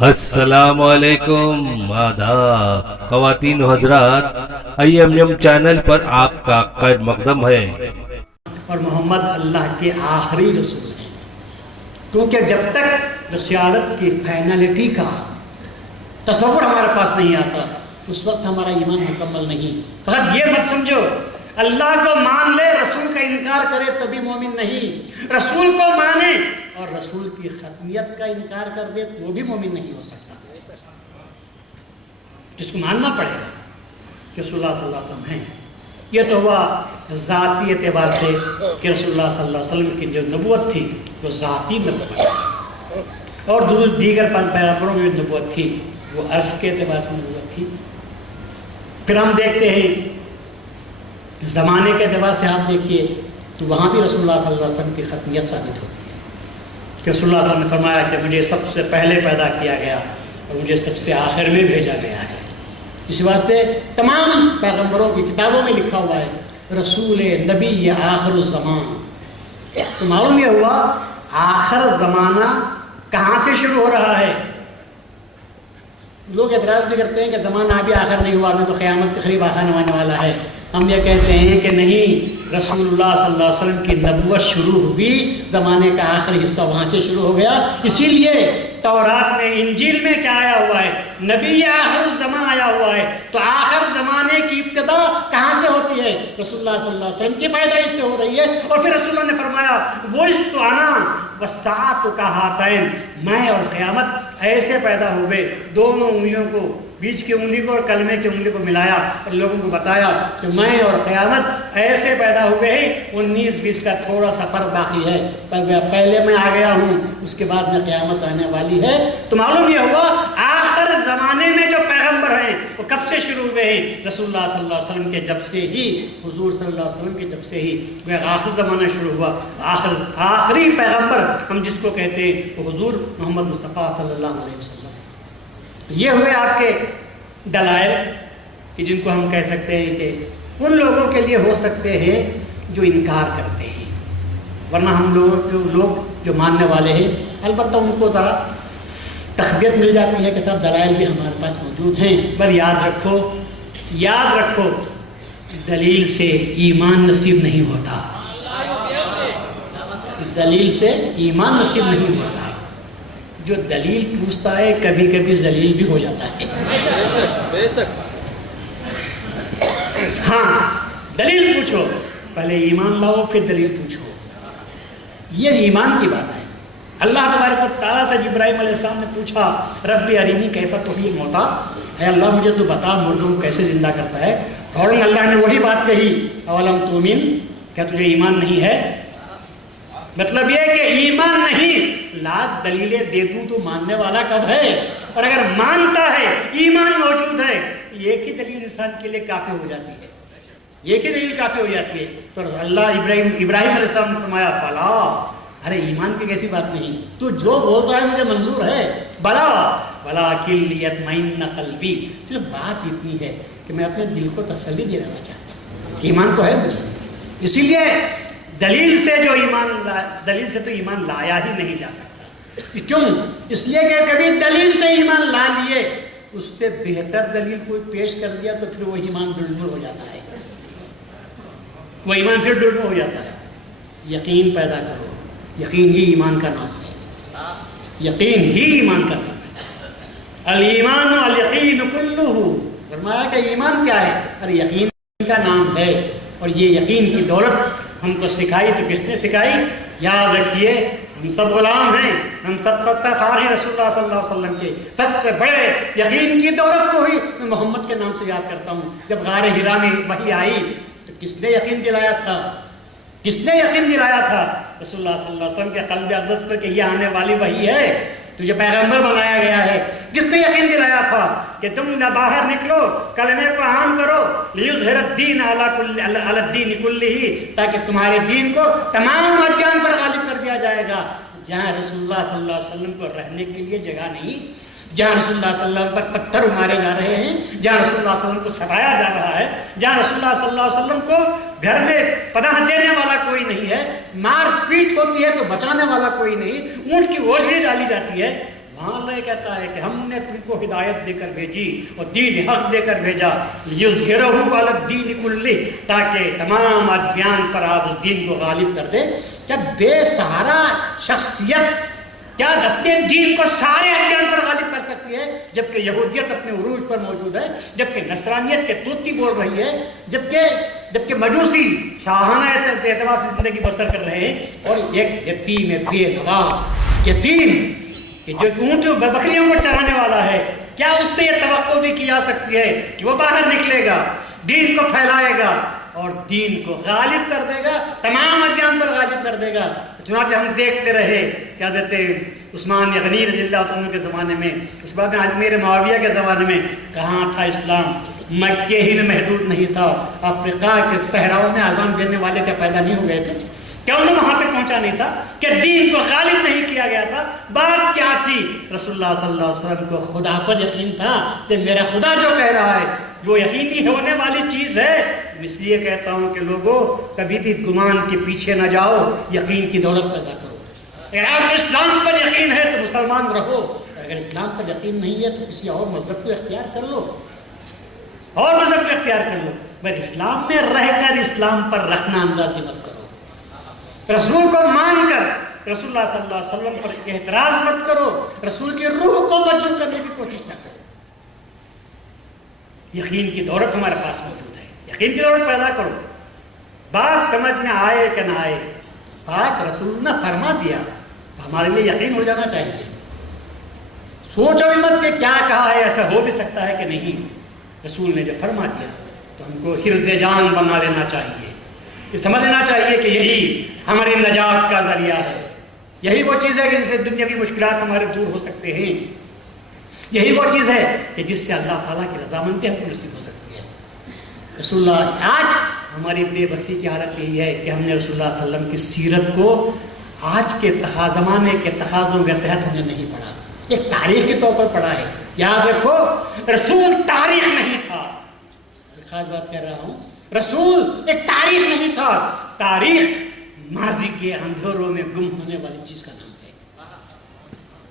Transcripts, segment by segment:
السلام علیکم، آداب خواتین و حضرات، IMM چینل پر آپ کا خیر مقدم ہے۔ اور محمد اللہ کے آخری رسول ہیں، کیونکہ جب تک رسالت کی فائنلٹی کا تصور ہمارے پاس نہیں آتا اس وقت ہمارا ایمان مکمل نہیں۔ فقط یہ مت سمجھو اللہ کو مان لے رسول کا انکار کرے تبھی مومن نہیں، رسول کو مانے اور رسول کی ختمیت کا انکار کر دے تو بھی مومن نہیں ہو سکتا۔ جس کو ماننا پڑے گا کہ رسول اللہ صلی اللہ علیہ وسلم ہیں۔ یہ تو ہوا ذاتی اعتبار سے کہ رسول اللہ صلی اللہ علیہ وسلم کی جو نبوت تھی وہ ذاتی نبوت تھی، اور دیگر پیغمبروں میں جو نبوت تھی وہ عرض کے اعتبار سے نبوت تھی۔ پھر ہم دیکھتے ہیں زمانے کے اعتبار سے آپ دیکھیے تو وہاں بھی رسول اللہ صلی اللہ علیہ وسلم کی ختمیت ثابت ہوتی ہے کہ رسول اللہ صلی اللہ علیہ وسلم نے فرمایا کہ مجھے سب سے پہلے پیدا کیا گیا اور مجھے سب سے آخر میں بھیجا گیا ہے۔ اس واسطے تمام پیغمبروں کی کتابوں میں لکھا ہوا ہے رسول نبی آخر الزمان۔ تو معلوم یہ ہوا آخر زمانہ کہاں سے شروع ہو رہا ہے۔ لوگ اعتراض بھی کرتے ہیں کہ زمانہ ابھی آخر نہیں ہوا، میں تو قیامت کے قریب آخر ہونے والا ہے۔ ہم یہ کہتے ہیں کہ نہیں، رسول اللہ صلی اللہ علیہ وسلم کی نبوت شروع ہوئی، زمانے کا آخری حصہ وہاں سے شروع ہو گیا۔ اسی لیے تورات میں انجیل میں کیا آیا ہوا ہے، نبی آخر الزمان آیا ہوا ہے۔ تو آخر زمانے کی ابتدا کہاں سے ہوتی ہے؟ رسول اللہ صلی اللہ علیہ وسلم کی پیدائش سے ہو رہی ہے۔ اور پھر رسول اللہ نے فرمایا وہ استوانا والساعۃ کہاتین، میں اور قیامت ایسے پیدا ہوئے، دونوں انگلیوں کو، بیچ کی انگلی کو اور کلمے کی انگلی کو ملایا اور لوگوں کو بتایا کہ میں اور قیامت ایسے پیدا ہوئے ہیں، 19-20 کا تھوڑا سا فرق باقی ہے، پہلے میں آ گیا ہوں، اس کے بعد میں قیامت آنے والی ہے۔ تو معلوم یہ ہوا آخر زمانے میں جو پیغمبر ہیں وہ کب سے شروع ہوئے ہیں؟ رسول اللہ صلی اللہ علیہ وسلم کے جب سے ہی، حضور صلی اللہ علیہ وسلم کے جب سے ہی وہ آخر زمانہ شروع ہوا۔ آخری پیغمبر ہم جس کو کہتے ہیں وہ حضور محمد مصطفیٰ صلی اللہ علیہ وسلم۔ یہ ہوئے آپ کے دلائل کہ جن کو ہم کہہ سکتے ہیں کہ ان لوگوں کے لیے ہو سکتے ہیں جو انکار کرتے ہیں، ورنہ ہم لوگ جو ماننے والے ہیں البتہ ان کو ذرا تقویت مل جاتی ہے کہ سب دلائل بھی ہمارے پاس موجود ہیں۔ پر یاد رکھو دلیل سے ایمان نصیب نہیں ہوتا، دلیل سے ایمان نصیب نہیں ہوتا۔ جو دلیل پوچھتا ہے کبھی کبھی ذلیل بھی ہو جاتا ہے۔ بے شک ہاں، دلیل پوچھو، پہلے ایمان لاؤ پھر دلیل پوچھو، یہ ایمان کی بات ہے۔ اللہ تبارک و تعالیٰ سے ابراہیم علیہ السلام نے پوچھا ربی ارینی کیف تحیی الموتیٰ، اے اللہ مجھے تو بتا مردوں کو کیسے زندہ کرتا ہے۔ فوراً اللہ نے وہی بات کہی اولم تؤمن، کیا تجھے ایمان نہیں ہے؟ مطلب یہ کہ ایمان نہیں، لاکھ دلیلیں دے دوں تو ماننے والا کب ہے؟ اور اگر مانتا ہے، ایمان موجود ہے، ایک ہی دلیل انسان کے لیے کافی ہو جاتی ہے، ایک ہی دلیل کافی ہو جاتی ہے۔ تو اللہ ابراہیم علیہ السلام نے فرمایا بلا، ارے ایمان کی کیسی بات نہیں، تو جو بولتا ہے مجھے منظور ہے، بلا ولکن لیطمئن قلبی، صرف بات اتنی ہے کہ میں اپنے دل کو تسلی دلانا چاہتا ہوں، ایمان تو ہے مجھے۔ اسی لیے دلیل سے تو ایمان لایا ہی نہیں جا سکتا۔ کیوں؟ اس لیے کہ کبھی دلیل سے ایمان لا لیے، اس سے بہتر دلیل کوئی پیش کر دیا تو پھر وہ ایمان ڈلڈل ہو جاتا ہے، وہ ایمان پھر ڈلڈل ہو جاتا ہے۔ یقین پیدا کرو، یقین ہی ایمان کا نام ہے، یقین ہی ایمان کا نام ہے۔ الایمان الیقین کلہ، فرمایا کہ ایمان کیا ہے؟ ارے یقین کا نام ہے، اور یہ یقین کی دولت ہم کو سکھائی تو کس نے سکھائی؟ یاد رکھیے ہم سب غلام ہیں، ہم سب خاری رسول اللہ صلی اللہ علیہ وسلم کے سب سے بڑے یقین کی دولت کو ہی میں محمد کے نام سے یاد کرتا ہوں۔ جب غار حرا میں وحی آئی تو کس نے یقین دلایا تھا؟ کس نے یقین دلایا تھا؟ رسول اللہ صلی اللہ علیہ وسلم کے قلب اقدس پر کہ یہ آنے والی وحی ہے، تجھے پیغمبر بنایا گیا ہے۔ کس نے یقین دلایا تھا کہ تم نہ باہر نکلو، کلمے کو عام کرو، لیظہر الدین علی الدین کلہ، تاکہ تمہارے دین کو تمام ادیان پر غالب کر دیا جائے گا۔ جہاں رسول اللہ صلی اللہ علیہ وسلم کو رہنے کے لیے جگہ نہیں، جہاں رسول اللہ صلی اللہ علیہ وسلم پر پتھر مارے جا رہے ہیں، جہاں رسول اللہ صلی اللہ علیہ وسلم کو ستایا جا رہا ہے، جہاں رسول اللہ صلی اللہ علیہ وسلم کو گھر میں پناہ دینے والا کوئی نہیں ہے، مار پیٹ ہوتی ہے تو بچانے والا کوئی نہیں، اونٹ کی اوجھلی ڈالی جاتی ہے، وہاں اللہ کہتا ہے کہ ہم نے تم کو ہدایت دے کر بھیجی اور دین حق دے کر بھیجا، یظہرہ علی الدین کلہ، تاکہ تمام ادیان پر آپ اس دین کو غالب کر دیں۔ کیا بے سہارا شخصیت کیا اپنے دین کو سارے ادیان پر غالب کر سکتی ہے، جبکہ یہودیت اپنے عروج پر موجود ہے، جبکہ نصرانیت کے طوطی بول رہی ہے، جبکہ مجوسی شاہانہ اعتبار سے زندگی بسر کر رہے ہیں، اور ایک یتیم بے نوا یتیم کہ جو اونٹ بکریوں کو چرانے والا ہے، کیا اس سے یہ توقع بھی کی جا سکتی ہے کہ وہ باہر نکلے گا، دین کو پھیلائے گا اور دین کو غالب کر دے گا، تمام ادیان پر غالب کر دے گا؟ چنانچہ ہم دیکھتے رہے کہ حضرت عثمان غنی رضی اللہ عنہ کے زمانے میں، اس بعد میں اجمیر معاویہ کے زمانے میں کہاں تھا اسلام؟ مکے ہی میں محدود نہیں تھا، افریقہ کے صحراؤں میں اذان دینے والے کیا پیدا نہیں ہو گئے تھے؟ کیا انہیں وہاں تک پہنچا نہیں تھا کہ دین کو غالب نہیں کیا گیا تھا؟ بات کیا تھی؟ رسول اللہ صلی اللہ علیہ وسلم کو خدا پر یقین تھا کہ میرا خدا جو کہہ رہا ہے جو یقینی ہونے والی چیز ہے، اس لیے کہتا ہوں کہ لوگوں کبھی بھی گمان کے پیچھے نہ جاؤ، یقین کی دولت پیدا کرو۔ اگر آپ اسلام پر یقین ہے تو مسلمان رہو، اگر اسلام پر یقین نہیں ہے تو کسی اور مذہب کو اختیار کر لو، اور مذہب کو اختیار کر لو، مگر اسلام میں رہ کر اسلام پر رکھنا اندازی مت کرو، رسول کو مان کر رسول اللہ صلی اللہ علیہ وسلم پر اعتراض مت کرو، رسول کی روح کو مجروح کرنے کی کوشش نہ کرو۔ یقین کی دولت ہمارے پاس موجود ہے، یقین کی دولت پیدا کرو، بات سمجھ میں آئے کہ نہ آئے، آج رسول نے فرما دیا تو ہمارے لیے یقین ہو جانا چاہیے۔ سوچو بھی مت کہ کیا کہا ہے، ایسا ہو بھی سکتا ہے کہ نہیں، رسول نے جو فرما دیا تو ہم کو حرز جان بنا لینا چاہیے، سمجھ لینا چاہیے کہ یہی ہماری نجات کا ذریعہ ہے، یہی وہ چیز ہے کہ جس سے دنیاوی مشکلات ہمارے دور ہو سکتے ہیں، یہی وہ چیز ہے کہ جس سے اللہ تعالیٰ کی رضامندی ہم کو نصیب ہو سکتی ہے۔ رسول اللہ، آج ہماری بے بسی کی حالت یہی ہے کہ ہم نے رسول اللہ صلی اللہ علیہ وسلم کی سیرت کو آج کے زمانے کے تقاضوں کے تحت ہم نے نہیں پڑھا، ایک تاریخ کے طور پر پڑھا ہے۔ یاد رکھو، رسول تاریخ نہیں تھا، خاص بات کہہ رہا ہوں، رسول ایک تاریخ نہیں تھا، تاریخ ماضی کے اندھیروں میں گم ہونے والی چیز کا نام ہے،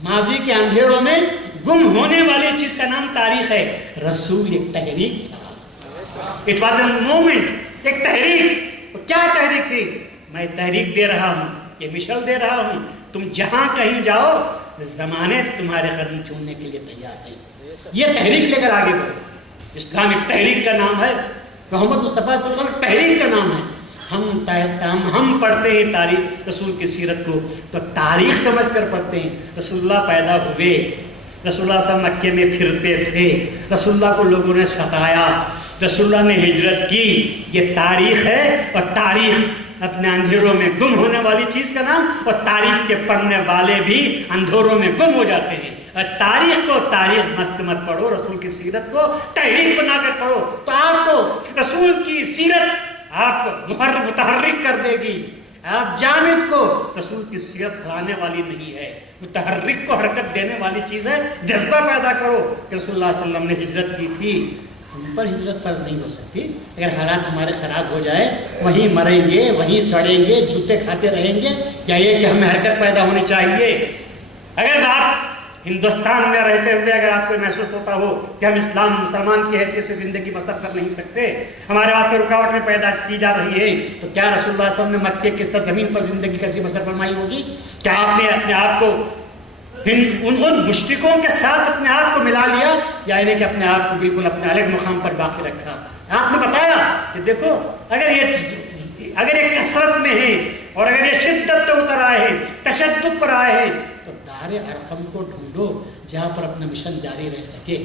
ماضی کے اندھیروں میں گم ہونے والی چیز کا نام تاریخ ہے۔ رسول ایک تحریک تھا، اٹ واز اے مومنٹ، ایک تحریک۔ کیا تحریک تھی؟ میں تحریک دے رہا ہوں، یہ مشل دے رہا ہوں، تم جہاں کہیں جاؤ زمانے تمہارے قدم چومنے کے لیے تیار ہیں، یہ تحریک لے کر آگے بڑھو۔ اسلام ایک تحریک کا نام ہے، محمد مصطفیٰ صلی اللہ علیہ وسلم تحریک کا نام ہے۔ ہم پڑھتے ہیں تاریخ رسول کی سیرت کو تو تاریخ سمجھ کر پڑھتے ہیں۔ رسول اللہ پیدا ہوئے، رسول اللہ صلی اللہ علیہ وسلم مکے میں پھرتے تھے، رسول اللہ کو لوگوں نے ستایا، رسول اللہ نے ہجرت کی، یہ تاریخ ہے، اور تاریخ اپنے اندھیروں میں گم ہونے والی چیز کا نام، اور تاریخ کے پڑھنے والے بھی اندھیروں میں گم ہو جاتے ہیں۔ اور تاریخ کو تاریخ مت پڑھو، رسول کی سیرت کو تحریک بنا کر پڑھو، تو آپ کو رسول کی سیرت آپ کو متحرک کر دے گی۔ آپ جامد کو رسول کی سیرت ہلانے والی نہیں ہے، متحرک کو حرکت دینے والی چیز ہے۔ جذبہ پیدا کرو کہ رسول اللہ صلی اللہ علیہ وسلم نے ہجرت کی تھی، ہم پر ہجرت فرض نہیں ہو سکتی۔ اگر حالات ہمارے خراب ہو جائے، وہیں مریں گے، وہیں سڑیں گے، جوتے کھاتے رہیں گے، یا یہ کہ ہمیں حرکت پیدا ہونی چاہیے۔ اگر آپ ہندوستان میں رہتے ہوئے اگر آپ کو محسوس ہوتا ہو کہ ہم مسلمان کی حیثیت سے زندگی بسر کر نہیں سکتے، ہمارے واسطے رکاوٹیں پیدا کی جا رہی ہیں، تو کیا رسول اللہ صلی اللہ علیہ وسلم نے مکے کی زمین پر زندگی کیسی بسر فرمائی ہوگی؟ کیا آپ نے اپنے آپ کو ان مشرکوں کے ساتھ اپنے آپ کو ملا لیا، یا انہیں کہ اپنے آپ کو بالکل اپنے الگ مقام پر باقی رکھا؟ آپ نے بتایا کہ دیکھو، اگر یہ کثرت میں ہے اور اگر یہ شدت پہ اتر آئے ہیں، تشدد پر آئے ہیں، تو دار ارقم کو ڈھونڈو جہاں پر اپنا مشن جاری رہ سکے۔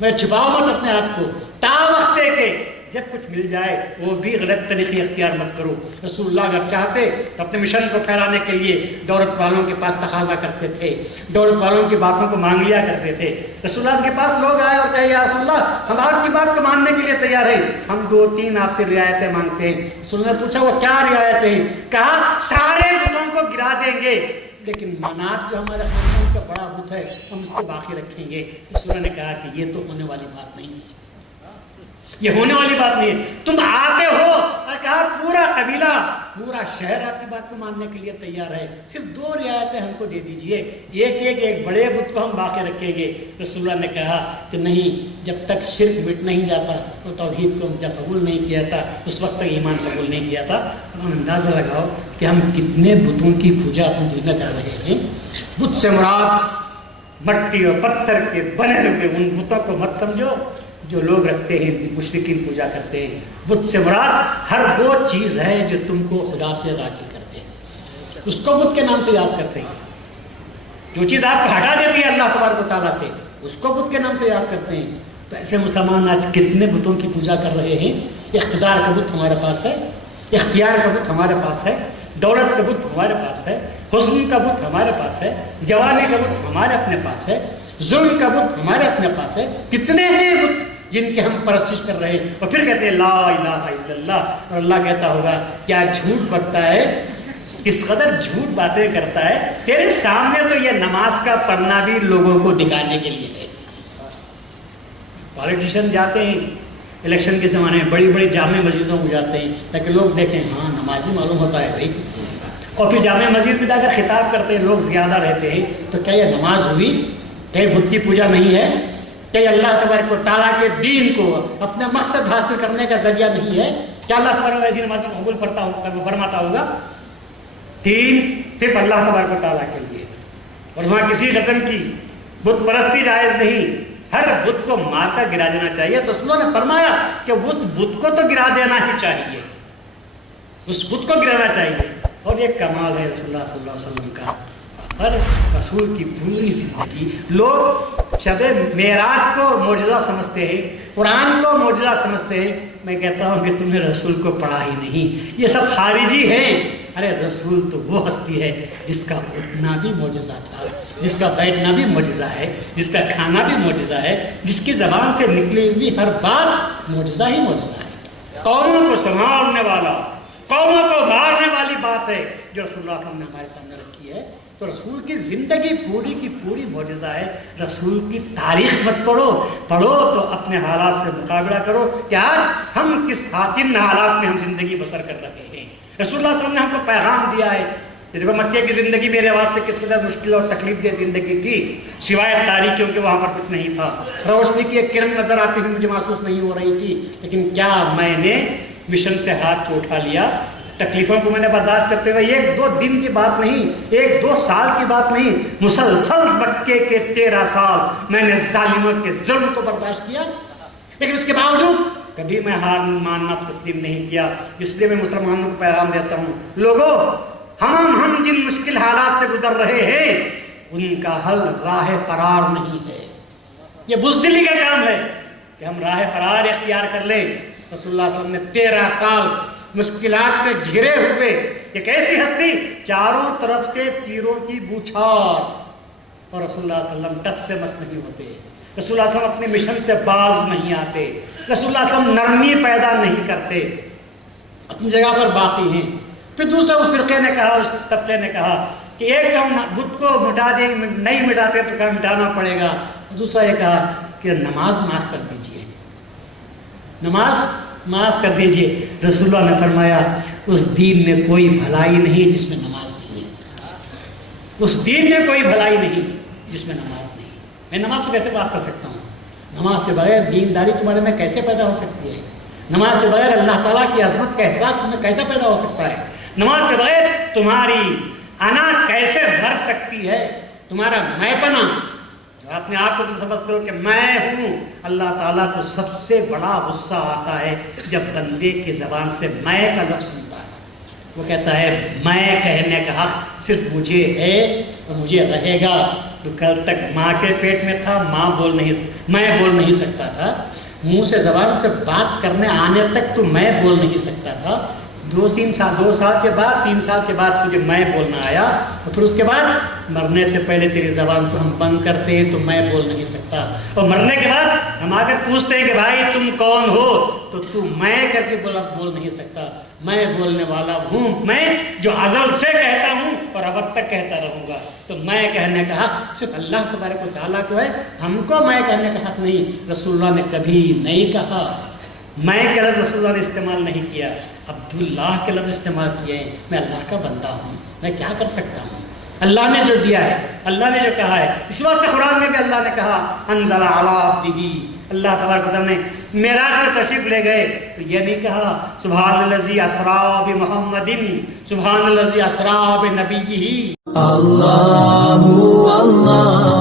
میں چھپاؤ مت اپنے آپ کو، تا وقت دے کے جب کچھ مل جائے وہ بھی غلط طریقے اختیار مت کرو۔ رسول اللہ اگر چاہتے تو اپنے مشن کو پھیلانے کے لیے دولت والوں کے پاس تقاضا کرتے تھے، دولت والوں کی باتوں کو مانگ لیا کرتے تھے۔ رسول اللہ کے پاس لوگ آئے اور کہے یا رسول اللہ ہم آپ کی بات کو ماننے کے لیے تیار ہیں، ہم 2-3 آپ سے رعایتیں مانگتے ہیں۔ رسول اللہ نے پوچھا وہ کیا رعایتیں؟ کہا سارے بتوں کو گرا دیں گے، لیکن منات جو ہمارے خاندان کا بڑا بت ہے ہم اس کو باقی رکھیں گے۔ رسول اللہ نے کہا کہ یہ تو ہونے والی بات نہیں ہے، یہ ہونے والی بات نہیں ہے. تم آتے ہو اور کہا پورا قبیلہ پورا شہر آپ کی بات کو ماننے کے لیے تیار ہے, صرف 2 رعایتیں ہم کو دے دیجئے, ایک بڑے بت کو ہم باقی رکھیں گے. رسول اللہ نے کہا کہ نہیں, جب تک شرک مٹ نہیں جاتا تو توحید کو ہم جب قبول نہیں کیا تھا اس وقت تک ایمان قبول نہیں کیا تھا. ہم اندازہ لگاؤ کہ ہم کتنے بتوں کی پوجا اپنی دنیا کر رہے ہیں. بت سے مراد مٹی اور پتھر کے بنے ہوئے ان بتوں کو مت سمجھو جو لوگ رکھتے ہیں, مشرکین پوجا کرتے ہیں. بت سے مراد ہر وہ چیز ہے جو تم کو خدا سے راضی کرتے ہیں, اس کو بت کے نام سے یاد کرتے ہیں. جو چیز آپ کو ہٹا دیتی ہے اللہ تبارک و تعالیٰ سے, اس کو بت کے نام سے یاد کرتے ہیں. تو ایسے مسلمان آج کتنے بتوں کی پوجا کر رہے ہیں. اقتدار کا بت ہمارے پاس ہے, اختیار کا بت ہمارے پاس ہے, دولت کا بت ہمارے پاس ہے, حسن کا بت ہمارے پاس ہے, جوانی کا بت ہمارے اپنے پاس ہے, ظلم کا بت ہمارے اپنے پاس ہے. کتنے ہیں بت جن کے ہم پرستش کر رہے ہیں, اور پھر کہتے ہیں لا الہ الا اللہ. اور اللہ کہتا ہوگا کیا جھوٹ بکتا ہے, اس قدر جھوٹ باتیں کرتا ہے, تیرے سامنے تو یہ نماز کا پڑھنا بھی لوگوں کو دکھانے کے لیے ہے. پالیٹیشین جاتے ہیں الیکشن کے زمانے میں بڑی بڑی جامع مسجدوں کو جاتے ہیں تاکہ لوگ دیکھیں ہاں نمازی معلوم ہوتا ہے بھائی, اور پھر جامع مسجد میں جا کر خطاب کرتے ہیں, لوگ زیادہ رہتے ہیں. تو کیا یہ نماز ہوئی؟ کیا یہ بت کی پوجا نہیں ہے؟ کیا اللہ تبارک و تعالیٰ کے دین کو اپنا مقصد حاصل کرنے کا ذریعہ نہیں ہے؟ کیا اللہ تبارک ایسی نماز کو قبول فرماتا ہوگا؟ دین صرف اللہ تبارک و تعالیٰ کے لیے, اور وہاں کسی قسم کی بت پرستی جائز نہیں. ہر بت کو مار کر گرا دینا چاہیے. تو رسول اللہ نے فرمایا کہ اس بت کو تو گرا دینا ہی چاہیے, اس بت کو گرانا چاہیے. اور یہ کمال ہے رسول اللہ صلی اللہ علیہ وسلم کا. ہر رسول کی پوری زندگی, لوگ شب معراج کو معجزہ سمجھتے ہیں, قرآن کو معجزہ سمجھتے ہیں. میں کہتا ہوں کہ تم نے رسول کو پڑھا ہی نہیں, یہ سب خارجی ہیں. ارے رسول تو وہ ہستی ہے جس کا اٹھنا بھی معجزہ تھا, جس کا بیٹھنا بھی معجزہ ہے, جس کا کھانا بھی معجزہ ہے, جس کی زبان سے نکلی ہوئی ہر بات معجزہ ہی معجزہ ہے. قوموں کو سنبھالنے والا, قوموں کو مارنے والی بات ہے جو رسول اللہ صلی اللہ علیہ وسلم نے ہمارے سامنے رکھی ہے. تو رسول کی زندگی پوری کی پوری معجزہ ہے. رسول کی تاریخ مت پڑھو تو اپنے حالات سے مقابلہ کرو کہ آج ہم کس کن حالات میں ہم زندگی بسر کر رہے ہیں. رسول اللہ صلی اللہ علیہ وسلم نے ہم کو پیغام دیا ہے. دیکھو مکے کی زندگی میرے واسطے کس قدر مشکل اور تکلیف دہ زندگی تھی, سوائے تاریکیوں کے وہاں پر کچھ نہیں تھا. روشنی کی ایک کرن نظر آتی ہوئی مجھے محسوس نہیں ہو رہی تھی, لیکن کیا میں نے مشن سے ہاتھ کو اٹھا لیا, تکلیفوں کو میں نے برداشت کرتے ہوئے, 1-2 دن کی بات نہیں, 1-2 سال کی بات نہیں, مسلسل مکے کے 13 سال میں نے ظالموں کے ظلم کو برداشت کیا. لیکن اس کے باوجود کبھی میں ہار ماننا تسلیم نہیں کیا. اس لیے میں مسلمانوں کو پیغام دیتا ہوں, لوگوں ہم جن مشکل حالات سے گزر رہے ہیں ان کا حل راہ فرار نہیں ہے. یہ بزدلی کا کام ہے کہ ہم راہ فرار اختیار کر لیں. رسول اللہ صلی اللہ علیہ وسلم نے 13 سال مشکلات میں گھرے ہوئے, ایک ایسی ہستی چاروں طرف سے تیروں کی بوچھار, اور رسول اللہ صلی اللہ علیہ وسلم ٹس سے مس نہیں ہوتے. رسول اللہ صلی اللہ علیہ وسلم اپنے مشن سے باز نہیں آتے. رسول اللہ صلی اللہ علیہ وسلم نرمی پیدا نہیں کرتے, اپنی جگہ پر باقی ہیں. پھر دوسرا اس فرقے نے کہا, اس طبقے نے کہا کہ ایک ہم بت کو مٹا دیں, نہیں مٹاتے تو کیا مٹانا پڑے گا. دوسرا یہ کہا کہ نماز معاف کر دیجئے, نماز معاف کر دیجئے. رسول اللہ نے فرمایا اس دین میں کوئی بھلائی نہیں جس میں نماز نہیں ہے, اس دین میں کوئی بھلائی نہیں جس میں نماز نہیں. میں نماز کو کیسے معاف کر سکتا ہوں؟ نماز سے بغیر دینداری تمہارے میں کیسے پیدا ہو سکتی ہے؟ نماز کے بغیر اللہ تعالیٰ کی عظمت کا احساس تمہیں کیسے پیدا ہو سکتا ہے؟ نماز کے بغیر تمہاری انا کیسے بھر سکتی ہے؟ تمہارا میں پنا, جو اپنے آپ کو تم سمجھتے ہو کہ میں ہوں. اللہ تعالیٰ کو سب سے بڑا غصہ آتا ہے جب بندے کی زبان سے میں کا لفظ سنتا ہے. وہ کہتا ہے میں کہنے کا حق صرف مجھے ہے اور مجھے رہے گا. تو کل تک ماں کے پیٹ میں تھا, میں بول نہیں سکتا تھا. منہ سے زبان سے بات کرنے آنے تک تو میں بول نہیں سکتا تھا. 2 سال کے بعد 3 سال کے بعد تجھے میں بولنا آیا, اور پھر اس کے بعد مرنے سے پہلے تیری زبان کو ہم بند کرتے ہیں تو میں بول نہیں سکتا. اور مرنے کے بعد ہم آ کر پوچھتے ہیں کہ بھائی تم کون ہو, تو میں کر کے بول نہیں سکتا. میں بولنے والا ہوں, میں جو ازل سے کہتا ہوں اور اب تک کہتا رہوں گا. تو میں کہنے کا حق صرف اللہ تبارک و تعالیٰ کو ہے, ہم کو میں کہنے کا حق نہیں. رسول اللہ نے کبھی نہیں کہا میں کے لفظ رسول اللہ نے استعمال نہیں کیا، عبداللہ کے لفظ استعمال کیے ہیں۔ میں اللہ کا بندہ ہوں، میں کیا کر سکتا ہوں؟ اللہ نے جو دیا ہے، اللہ نے جو کہا ہے، اس واسطے قرآن میں بھی اللہ نے کہا انزل علی عبدہ، اللہ تبارک و تعالیٰ نے معراج میں تشریف لے گئے تو یہ نہیں کہا سبحان الذی اسریٰ بمحمد سبحان الذی اسریٰ بنبیہ۔ اللہ اللہ